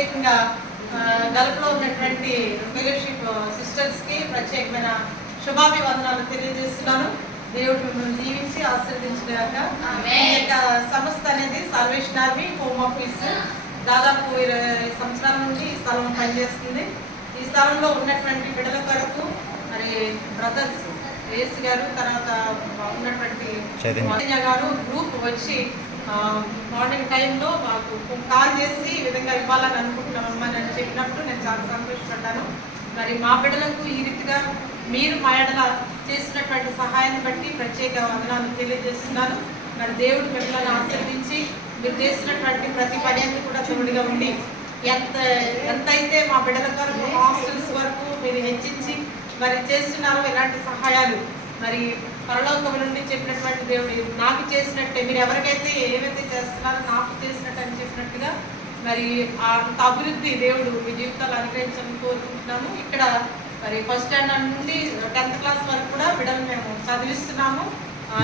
ప్రత్యేకంగా గల్ఫ్లో ఉన్నటువంటి ఫెలోషిప్ సిస్టర్స్కి ప్రత్యేకమైన శుభాభివందనాలు తెలియజేస్తున్నాను. దేవుడు మిమ్మల్ని దీవించి ఆశీర్వదించినాక ఈ యొక్క సంస్థ అనేది సాల్వేషన్ ఆర్మీ హోమ్ ఆఫీస్ దాదాపు 20 సంవత్సరాల నుండి ఈ స్థలం పనిచేస్తుంది. ఈ స్థలంలో ఉన్నటువంటి బిడ్డల కొరకు మరి బ్రదర్స్ ఏసు గారు, తర్వాత ఉన్నటువంటి చైతన్య గారు గ్రూప్ వచ్చి మార్నింగ్ టైంలో మాకు కాల్ చేసి ఈ విధంగా ఇవ్వాలని అనుకుంటున్నామమ్మా అని చెప్పినప్పుడు నేను చాలా సంతోషపడ్డాను. మరి మా బిడ్డలకు ఈ రీతిగా మీరు మా ఎడల చేసినటువంటి సహాయాన్ని బట్టి ప్రత్యేక వందనాలు తెలియజేస్తున్నాను. మరి దేవుడు మిమ్మల్ని ఆశీర్వదించి మీరు చేసినటువంటి ప్రతి పని కూడా తోడుగా ఉండి ఎంతైతే మా బిడ్డల కొరకు హాస్టల్స్ వరకు మీరు హెచ్చించి మరి చేస్తున్నారో ఇలాంటి సహాయాలు మరి పరలోకం నుండి చెప్పినటువంటి దేవుడు నాకు చేసినట్టే మీరు ఎవరికైతే ఏవైతే చేస్తున్నారో నాకు చేసినట్టు అని చెప్పినట్టుగా మరి అంత అభివృద్ధి దేవుడు మీ జీవితాలు అనుగ్రహించాలని కోరుకుంటున్నాము. ఇక్కడ మరి ఫస్ట్ స్టాండర్డ్ నుండి 10th క్లాస్ వరకు కూడా బిడ్డలు మేము చదివిస్తున్నాము.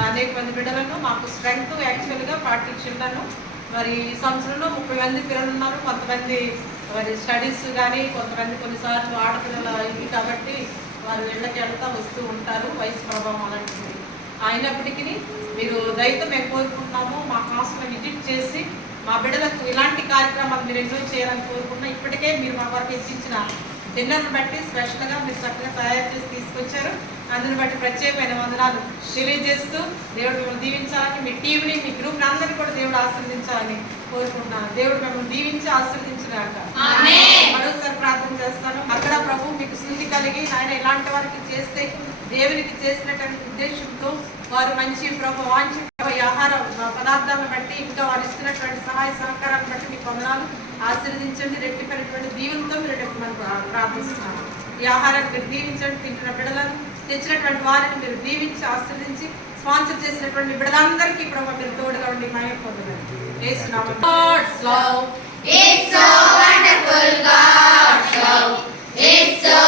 అనేక మంది బిడ్డలను మాకు స్ట్రెంగ్త్ యాక్చువల్గా 40 చిల్డ్రన్ మరి ఈ సంవత్సరంలో 30 మంది పిల్లలు ఉన్నారు. కొంతమంది మరి స్టడీస్ కానీ కొంతమంది కొన్నిసార్లు ఆడపిల్లల ఇది కాబట్టి వారు ఇళ్ళకి వెళ్తా వస్తూ ఉంటారు, వయసు ప్రభావం అలాంటిది. అయినప్పటికీ మీరు దయతో మేము కోరుకుంటున్నాము మా హాస్టల్ విజిట్ చేసి మా బిడ్డలకు ఇలాంటి కార్యక్రమాలు మీరు ఎన్నో చేయాలని కోరుకుంటున్నాం. ఇప్పటికే మీరు మా వరకు ఇచ్చిన డిన్నర్ని బట్టి స్పెషల్గా మీరు చక్కగా తయారు చేసి తీసుకొచ్చారు. అందుని బట్టి ప్రత్యేకమైన వందనాలు తెలియజేస్తూ దేవుడు మిమ్మల్ని దీవించాలని మీ టీంని మీ గ్రూప్ని అందరినీ కూడా దేవుడు ఆశీర్వదించాలని కోరుకుంటున్నాను. దేవుడు మిమ్మల్ని దీవించి ఆశీర్వదించినాక మరోసారి ప్రార్థన చేస్తాను. అక్కడ ప్రభు మీకు శుద్ధి కలిగి ఆయన ఇలాంటి వారికి చేస్తే దేవునికి చేసినటువంటి ఉద్దేశంతో వారు మంచి ప్రభు వాంచి ఆహార పదార్థాలను బట్టి ఇంకా వారు ఇస్తున్నటువంటి సహాయ సహకారాన్ని బట్టి మీకు వందనాలు ఆశీర్వదించండి. రెట్టిపోయినటువంటి దీవులతో మీరు మనం ప్రార్థిస్తున్నాము. ఈ ఆహారాన్ని మీరు దీవించండి. తింటున్న బిడ్డలను తెచ్చినటువంటి వారిని మీరు దీవించి ఆశీర్వదించి స్పాన్సర్ చేసినటువంటి బిడ్డలందరికీ ప్రభు మీరు తోడుగా ఉండి మహిమ పొందండి. యేసునామములో God's love is so wonderful. God's love is so